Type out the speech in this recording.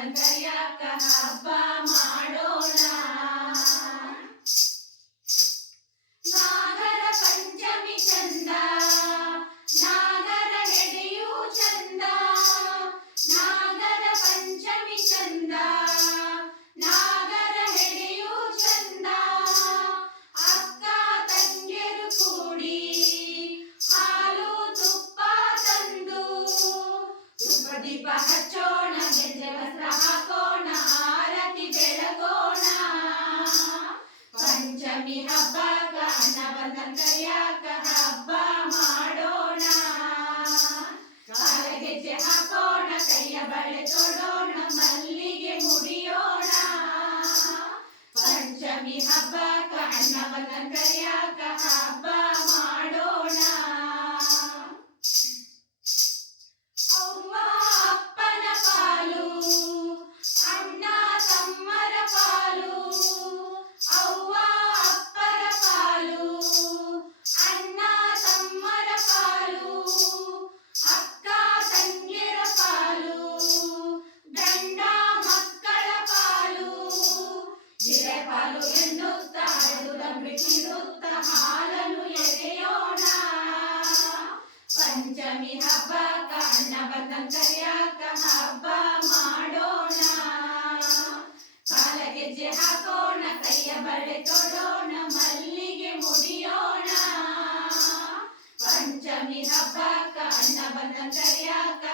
ಬಂದನ್ ಕರಿಯಾಕ ಹಬ್ಬ ಮಾಡೋಣ. ನಾಗರ ಪಂಚಮಿ ಚಂದ, ನಾಗರ ಹೆಡೆಯೂ ಚಂದ, ನಾಗರ ಪಂಚಮಿ ಚಂದ, ನಾಗರ ಹೆಡೆಯೂ ಚಂದ. ಅಕ್ಕ ತಂಗಿಯರು ಕೂಡಿ ಹಾಲು ತುಪ್ಪ ತಂದು ತುಪ್ಪ ದೀಪ ಹಚ್ಚೋಣ, ಗೆಜ್ಜೆ ವಸ್ತ್ರ ಹಾಕೋಣ, ಆರತಿ ಬೆಳಗೋಣ. ಪಂಚಮಿ ಹಬ್ಬಕ್ಕ ಅಣ್ಣ ಬಂದನ್ ಕರಿಯಾಕ ಹಬ್ಬ ಮಾಡೋಣ. ಕಾಲ ಗೆಜ್ಜೆ ಹಾಕೋಣ, ಕೈಯ ಬಳೆ ತೊಡೋಣ, ಮಲ್ಲಿಗೆ ಮುಡಿಯೋಣ. ಪಂಚಮಿ ಹಬ್ಬಕ್ಕ ಅಣ್ಣ ಬಂದನ್ ಕರಿಯಾಕ ಹಬ್ಬ ಮಾಡೋಣ. ಅವ್ವ ಅಪ್ಪನ ಪಾಲು, ಅಣ್ಣ ತಮ್ಮರ ಪಾಲು, ಅವ್ವ ಅಪ್ಪರ ಪಾಲು, ಅಣ್ಣ ತಮ್ಮರ ಪಾಲು, ಅಕ್ಕ ತಂಗಿಯರ ಪಾಲು, ಗಂಡ ಮಕ್ಕಳ ಪಾಲು. ಹಿರೇ ಪಾಲು ಎನ್ನುತ್ತಾ ಹರಿದು ಬಿಟ್ಟಿರುತ್ತಾ ಹಾಲನ್ನು ಎರೆಯೋಣ. ಪಂಚಮಿ ಹಬ್ಬಕ್ಕ ಅಣ್ಣ ಬಂದನ್ ಕರಿಯಾಕ ಹಬ್ಬ ಮಾಡೋಣ. ಕಾಲ ಗೆಜ್ಜೆ ಹಾಕೋಣ, ಕೈಯ ಬಳೆ ತೊಡೋಣ, ಮಲ್ಲಿಗೆ ಮುಡಿಯೋಣ. ಪಂಚಮಿ ಹಬ್ಬಕ್ಕ ಅಣ್ಣ ಬಂದನ್ ಕರಿಯಾಕ